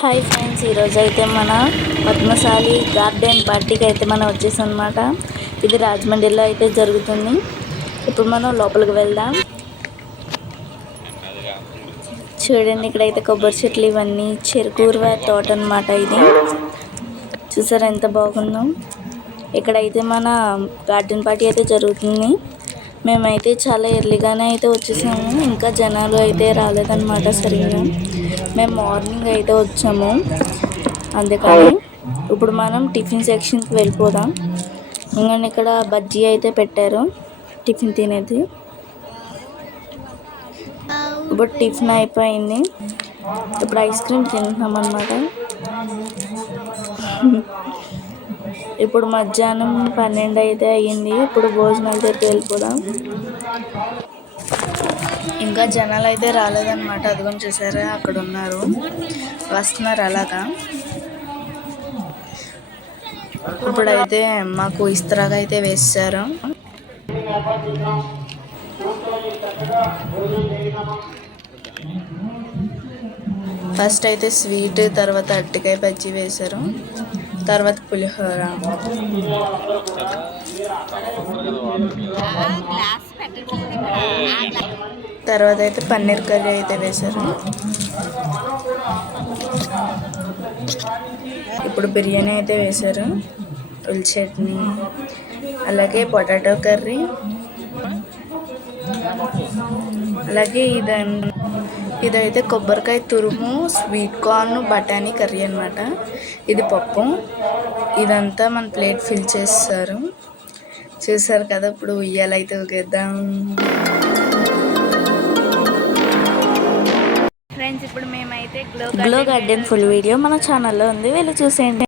Hi friends, ఈరోజు అయితే మన పద్మశాలి గార్డెన్ పార్టీకి అయితే మనం వచ్చేసాం అనమాట. ఇది రాజమండ్రిలో అయితే జరుగుతుంది. ఇప్పుడు మనం లోపలికి వెళ్దాం. చూడండి, ఇక్కడైతే కొబ్బరి చెట్లు, ఇవన్నీ చెరుకూరువ తోట అనమాట. ఇది చూసారా ఎంత బాగుందో. ఇక్కడైతే మన గార్డెన్ పార్టీ అయితే జరుగుతుంది. మేమైతే చాలా ఎర్లీగానే అయితే వచ్చేసాము. ఇంకా జనాలు అయితే రాలేదన్నమాట సరిగ్గా. మేము మార్నింగ్ అయితే వచ్చాము. అందుకని ఇప్పుడు మనం టిఫిన్ సెక్షన్కి వెళ్ళిపోదాం. ఇంకా ఇక్కడ బజ్జీ అయితే పెట్టారు టిఫిన్ తినేది. ఇప్పుడు టిఫిన్ అయిపోయింది. ఇప్పుడు ఐస్ క్రీమ్ తింటున్నాం అన్నమాట. ఇప్పుడు మధ్యాహ్నం 12 అయితే అయ్యింది. ఇప్పుడు భోజనాల దగ్గరికి వెళ్ళిపోదాం. ఇంకా జనాలు అయితే రాలేదన్నమాట. అదిగొని చూసారా, అక్కడ ఉన్నారు, వస్తున్నారు అలాగా. ఇప్పుడైతే మాకు ఇస్తరాగా అయితే వేసారు. ఫస్ట్ అయితే స్వీట్, తర్వాత అరటికాయ బజ్జీ వేశారు, తర్వాత పులిహోర, తర్వాత అయితే పన్నీర్ కర్రీ అయితే వేశారు. ఇప్పుడు బిర్యానీ అయితే వేశారు, ఉల్లి చట్నీ, అలాగే పొటాటో కర్రీ, అలాగే ఇదైతే కొబ్బరికాయ తురుము, స్వీట్ కార్న్, బఠానీ కర్రీ అనమాట. ఇది పప్పు. ఇదంతా మన ప్లేట్ ఫిల్ చేస్తారు. చూసారు కదా, ఇప్పుడు ఉయ్యాలైతే ఊగేద్దాం. ఫ్రెండ్స్, ఇప్పుడు మేమైతే గ్లో గార్డెన్ ఫుల్ వీడియో మన ఛానల్లో ఉంది, వెళ్ళి చూసేయండి.